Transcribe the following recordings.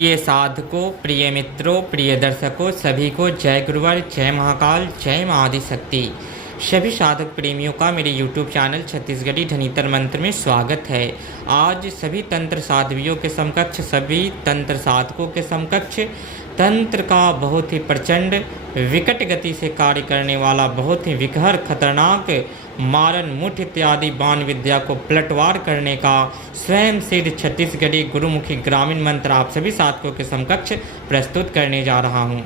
प्रिय साधकों, प्रिय मित्रों, प्रिय दर्शकों, सभी को जय गुरुवर, जय महाकाल, जय माँ आदिशक्ति। सभी साधक प्रेमियों का मेरे YouTube चैनल छत्तीसगढ़ी धनीतर मंत्र में स्वागत है। आज सभी तंत्र साधवियों के समकक्ष, सभी तंत्र साधकों के समकक्ष तंत्र का बहुत ही प्रचंड विकट गति से कार्य करने वाला, बहुत ही विकहर खतरनाक मारन मुठ इत्यादि बाण विद्या को पलटवार करने का स्वयं सिद्ध छत्तीसगढ़ी गुरुमुखी ग्रामीण मंत्र आप सभी साधकों के समकक्ष प्रस्तुत करने जा रहा हूँ।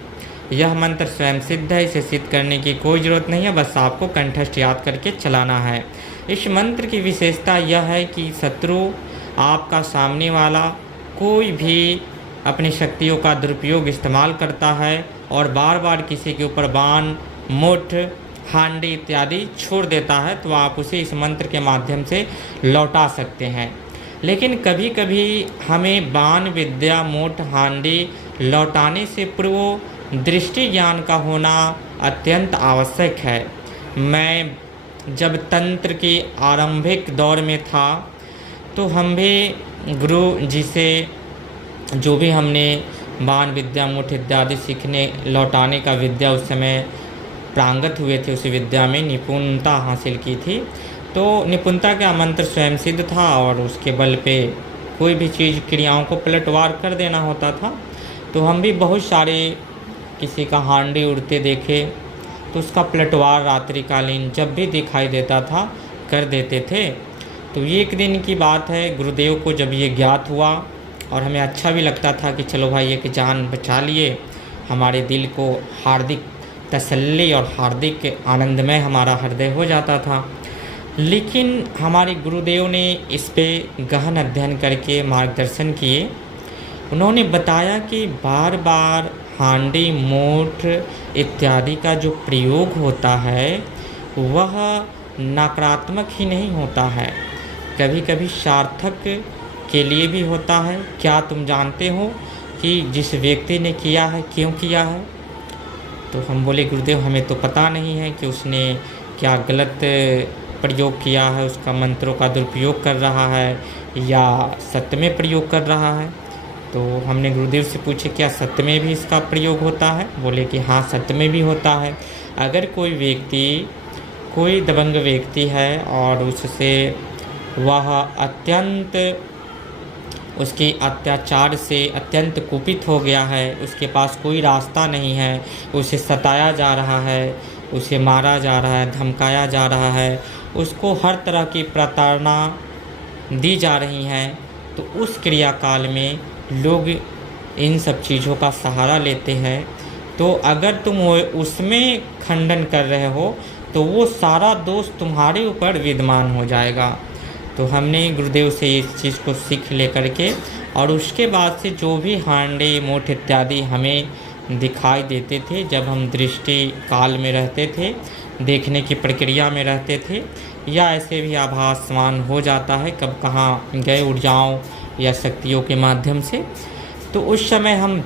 यह मंत्र स्वयं सिद्ध है, इसे सिद्ध करने की कोई ज़रूरत नहीं है, बस आपको कंठस्थ याद करके चलाना है। इस मंत्र की विशेषता यह है कि शत्रु, आपका सामने वाला कोई भी अपनी शक्तियों का दुरुपयोग इस्तेमाल करता है और बार बार किसी के ऊपर बाण, मुठ, हांडी इत्यादि छोड़ देता है, तो आप उसे इस मंत्र के माध्यम से लौटा सकते हैं। लेकिन कभी कभी हमें बाण विद्या, मुठ, हांडी लौटाने से पूर्व दृष्टि ज्ञान का होना अत्यंत आवश्यक है। मैं जब तंत्र के आरंभिक दौर में था तो हम भी गुरु जी से जो भी हमने बाण विद्या, मुठ इत्यादि सीखने लौटाने का विद्या उस समय प्रांगत हुए थे, उस विद्या में निपुणता हासिल की थी। तो निपुणता का मंत्र स्वयं सिद्ध था और उसके बल पे कोई भी चीज़ क्रियाओं को पलटवार कर देना होता था। तो हम भी बहुत सारे किसी का हांडी उड़ते देखे तो उसका पलटवार रात्रिकालीन जब भी दिखाई देता था कर देते थे। तो ये एक दिन की बात है, गुरुदेव को जब ये ज्ञात हुआ और हमें अच्छा भी लगता था कि चलो भाई एक जान बचा लिए, हमारे दिल को हार्दिक तसल्ली और हार्दिक आनंदमय हमारा हृदय हो जाता था। लेकिन हमारे गुरुदेव ने इस पे गहन अध्ययन करके मार्गदर्शन किए। उन्होंने बताया कि बार बार हांडी, मोठ इत्यादि का जो प्रयोग होता है वह नकारात्मक ही नहीं होता है, कभी कभी सार्थक के लिए भी होता है। क्या तुम जानते हो कि जिस व्यक्ति ने किया है क्यों किया है? तो हम बोले गुरुदेव हमें तो पता नहीं है कि उसने क्या गलत प्रयोग किया है, उसका मंत्रों का दुरुपयोग कर रहा है या सत्य में प्रयोग कर रहा है। तो हमने गुरुदेव से पूछे क्या सत्य में भी इसका प्रयोग होता है? बोले कि हाँ, सत्य में भी होता है। अगर कोई व्यक्ति, कोई दबंग व्यक्ति है और उससे वह अत्यंत, उसके अत्याचार से अत्यंत कुपित हो गया है, उसके पास कोई रास्ता नहीं है, उसे सताया जा रहा है, उसे मारा जा रहा है, धमकाया जा रहा है, उसको हर तरह की प्रताड़ना दी जा रही हैं, तो उस क्रियाकाल में लोग इन सब चीज़ों का सहारा लेते हैं। तो अगर तुम उसमें खंडन कर रहे हो तो वो सारा दोष तुम्हारे ऊपर विद्यमान हो जाएगा। तो हमने गुरुदेव से इस चीज़ को सीख ले करके और उसके बाद से जो भी हांडे, मोठ इत्यादि हमें दिखाई देते थे, जब हम दृष्टि काल में रहते थे, देखने की प्रक्रिया में रहते थे, या ऐसे भी आभासमान हो जाता है कब कहाँ गए ऊर्जाओं या शक्तियों के माध्यम से, तो उस समय हम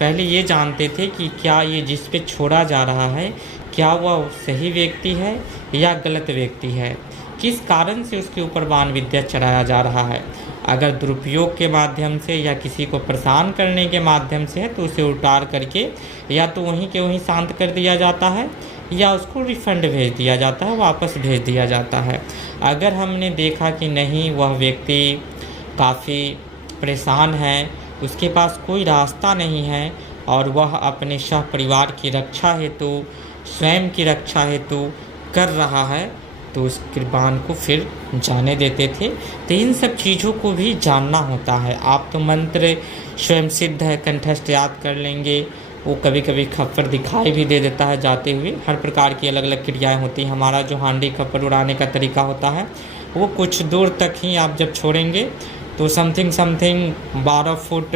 पहले ये जानते थे कि क्या ये जिस पे छोड़ा जा रहा है क्या वह सही व्यक्ति है या गलत व्यक्ति है, किस कारण से उसके ऊपर बाण विद्या चढ़ाया जा रहा है। अगर दुरुपयोग के माध्यम से या किसी को परेशान करने के माध्यम से है तो उसे उतार करके या तो वहीं के वहीं शांत कर दिया जाता है या उसको रिफंड भेज दिया जाता है, वापस भेज दिया जाता है। अगर हमने देखा कि नहीं, वह व्यक्ति काफ़ी परेशान है, उसके पास कोई रास्ता नहीं है और वह अपने सह परिवार की रक्षा हेतु, स्वयं की रक्षा हेतु कर रहा है, तो उस कृपान को फिर जाने देते थे। तो इन सब चीज़ों को भी जानना होता है। आप तो मंत्र स्वयं सिद्ध है, कंठस्थ याद कर लेंगे, वो कभी कभी खप्पर दिखाई भी दे देता है जाते हुए। हर प्रकार की अलग अलग क्रियाएं होती हैं। हमारा जो हांडी खप्पर उड़ाने का तरीका होता है वो कुछ दूर तक ही आप जब छोड़ेंगे तो समथिंग 12 फुट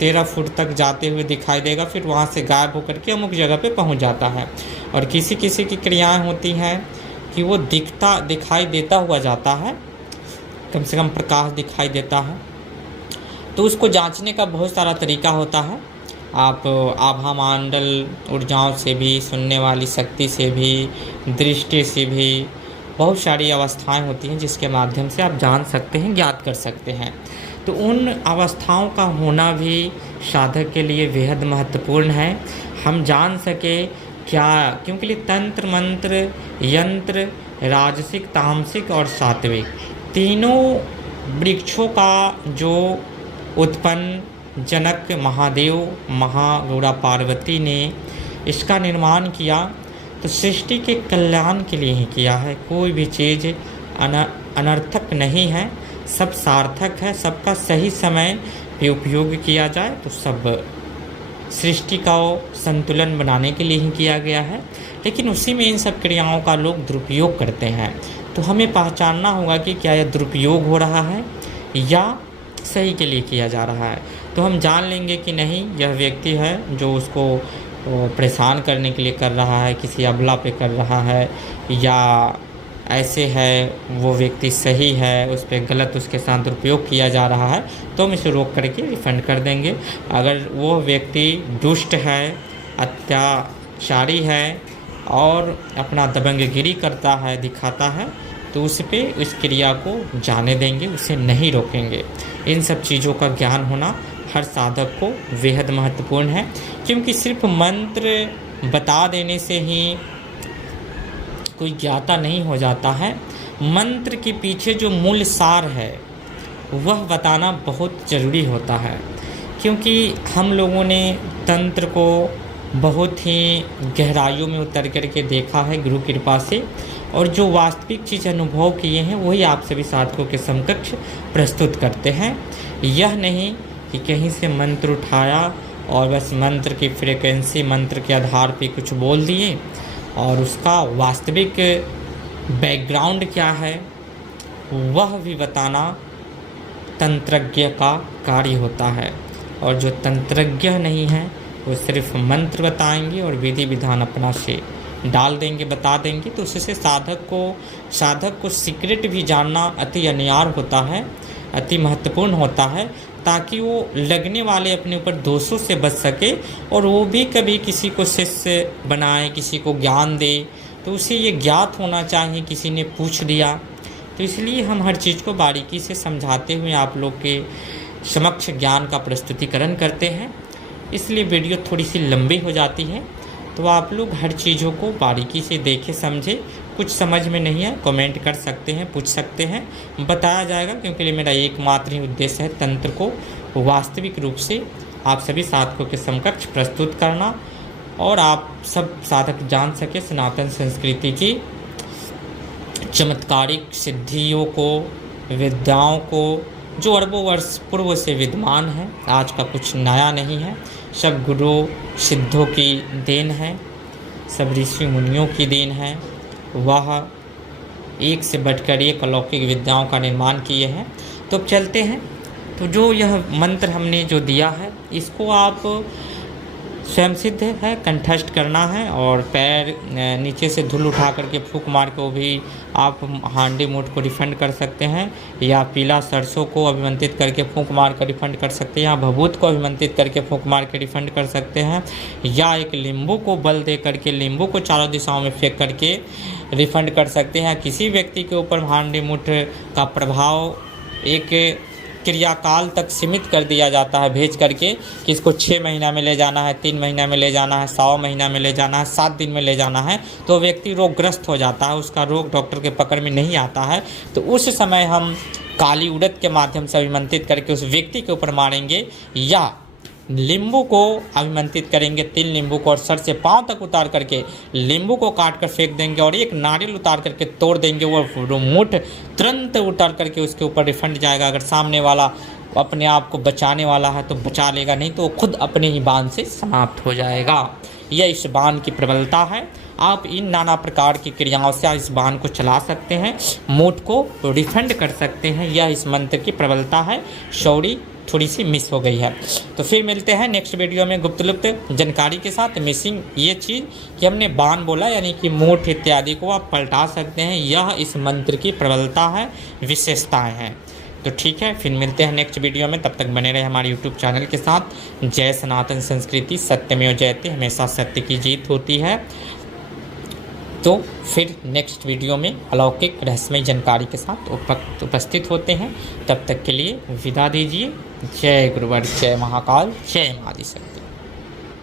13 फुट तक जाते हुए दिखाई देगा, फिर वहाँ से गायब होकर के अमुक जगह पे पहुँच जाता है। और किसी किसी की क्रियाएँ होती हैं कि वो दिखाई देता हुआ जाता है, कम से कम प्रकाश दिखाई देता है। तो उसको जांचने का बहुत सारा तरीका होता है। आप आभा मंडल ऊर्जाओं से भी, सुनने वाली शक्ति से भी, दृष्टि से भी, बहुत सारी अवस्थाएं होती हैं जिसके माध्यम से आप जान सकते हैं, ज्ञात कर सकते हैं। तो उन अवस्थाओं का होना भी साधक के लिए बेहद महत्वपूर्ण है। हम जान सके क्या, क्योंकि लिए तंत्र मंत्र यंत्र राजसिक तामसिक और सात्विक तीनों वृक्षों का जो उत्पन्न जनक महादेव महागौरा पार्वती ने इसका निर्माण किया तो सृष्टि के कल्याण के लिए ही किया है। कोई भी चीज़ अनर्थक नहीं है, सब सार्थक है। सबका सही समय पे उपयोग किया जाए तो सब सृष्टि का संतुलन बनाने के लिए ही किया गया है। लेकिन उसी में इन सब क्रियाओं का लोग दुरुपयोग करते हैं। तो हमें पहचानना होगा कि क्या यह दुरुपयोग हो रहा है या सही के लिए किया जा रहा है। तो हम जान लेंगे कि नहीं, यह व्यक्ति है जो उसको परेशान करने के लिए कर रहा है, किसी अबला पे कर रहा है, या ऐसे है वो व्यक्ति सही है, उस पर गलत उसके साथ दुरुपयोग किया जा रहा है, तो हम इसे रोक करके रिफ़ंड कर देंगे। अगर वो व्यक्ति दुष्ट है, अत्याचारी है और अपना दबंगगिरी करता है, दिखाता है, तो उस पर उस क्रिया को जाने देंगे, उसे नहीं रोकेंगे। इन सब चीज़ों का ज्ञान होना हर साधक को बेहद महत्वपूर्ण है, क्योंकि सिर्फ मंत्र बता देने से ही कोई ज्ञाता नहीं हो जाता है। मंत्र के पीछे जो मूल सार है वह बताना बहुत ज़रूरी होता है, क्योंकि हम लोगों ने तंत्र को बहुत ही गहराइयों में उतर करके देखा है गुरु कृपा से, और जो वास्तविक चीज़ अनुभव किए हैं वही आप सभी साधकों के समकक्ष प्रस्तुत करते हैं। यह नहीं कि कहीं से मंत्र उठाया और बस मंत्र की फ्रीक्वेंसी, मंत्र के आधार पे कुछ बोल दिए और उसका वास्तविक बैकग्राउंड क्या है वह भी बताना तंत्रज्ञ का कार्य होता है। और जो तंत्रज्ञ नहीं है वो सिर्फ मंत्र बताएंगे और विधि विधान अपना से डाल देंगे, बता देंगे, तो उससे साधक को सीक्रेट भी जानना अति अनिवार्य होता है, अति महत्वपूर्ण होता है, ताकि वो लगने वाले अपने ऊपर दोषों से बच सके और वो भी कभी किसी को शिष्य बनाए, किसी को ज्ञान दे तो उसे ये ज्ञात होना चाहिए किसी ने पूछ दिया। तो इसलिए हम हर चीज़ को बारीकी से समझाते हुए आप लोग के समक्ष ज्ञान का प्रस्तुतिकरण करते हैं। इसलिए वीडियो थोड़ी सी लंबी हो जाती है, तो आप लोग हर चीज़ों को बारीकी से देखें, समझें। कुछ समझ में नहीं है कमेंट कर सकते हैं, पूछ सकते हैं, बताया जाएगा, क्योंकि मेरा एकमात्र ही उद्देश्य है तंत्र को वास्तविक रूप से आप सभी साधकों के समकक्ष प्रस्तुत करना, और आप सब साधक जान सके सनातन संस्कृति की चमत्कारिक सिद्धियों को, विद्याओं को, जो अरबों वर्ष पूर्व से विद्यमान है। आज का कुछ नया नहीं है, सब गुरु सिद्धों की देन है, सब ऋषि मुनियों की देन है। वह एक से बढ़कर एक अलौकिक विद्याओं का निर्माण किए हैं। तो अब चलते हैं। तो जो यह मंत्र हमने जो दिया है इसको आप स्वयं सिद्ध है कंठस्थ करना है, और पैर नीचे से धूल उठा करके फूंक मार को भी आप हांडी मूठ को रिफंड कर सकते हैं, या पीला सरसों को अभिमंत्रित करके फूंक मार कर रिफंड कर सकते हैं, या भभूत को अभिमंत्रित करके फूंक मार के रिफंड कर सकते हैं, या एक नींबू को बल दे करके नींबू को चारों दिशाओं में फेंक करके रिफंड कर सकते हैं। किसी व्यक्ति के ऊपर हांडी मूठ का प्रभाव एक क्रियाकाल तक सीमित कर दिया जाता है भेज करके कि इसको 6 महीना में ले जाना है, 3 महीना में ले जाना है, 100 महीना में ले जाना है, 7 दिन में ले जाना है, तो व्यक्ति रोगग्रस्त हो जाता है, उसका रोग डॉक्टर के पकड़ में नहीं आता है। तो उस समय हम काली उड़द के माध्यम से अभिमंत्रित करके उस व्यक्ति के ऊपर मारेंगे, या नींबू को अभिमंत्रित करेंगे, 3 नींबू को, और सर से पांव तक उतार करके नींबू को काट कर फेंक देंगे, और एक नारियल उतार करके तोड़ देंगे। वो मुठ तुरंत उतार करके उसके ऊपर रिफंड जाएगा। अगर सामने वाला अपने आप को बचाने वाला है तो बचा लेगा, नहीं तो वो खुद अपने ही बाण से समाप्त हो जाएगा। यह इस बाण की प्रबलता है। आप इन नाना प्रकार की क्रियाओं से इस बाण को चला सकते हैं, मूठ को रिफंड कर सकते हैं। यह इस मंत्र की प्रबलता है। शौरी थोड़ी सी मिस हो गई है। तो फिर मिलते हैं नेक्स्ट वीडियो में गुप्त लुप्त जानकारी के साथ। मिसिंग ये चीज़ कि हमने बाण बोला, यानी कि मूठ इत्यादि को आप पलटा सकते हैं, यह इस मंत्र की प्रबलता है, विशेषताएं हैं। तो ठीक है, फिर मिलते हैं नेक्स्ट वीडियो में। तब तक बने रहे हमारे यूट्यूब चैनल के साथ। जय सनातन संस्कृति, सत्यमेव जयते, हमेशा सत्य की जीत होती है। तो फिर नेक्स्ट वीडियो में अलौकिक रहस्यमय जानकारी के साथ उपस्थित होते हैं। तब तक के लिए विदा दीजिए। जय गुरुवर, जय महाकाल, जय माँ आदिशक्ति।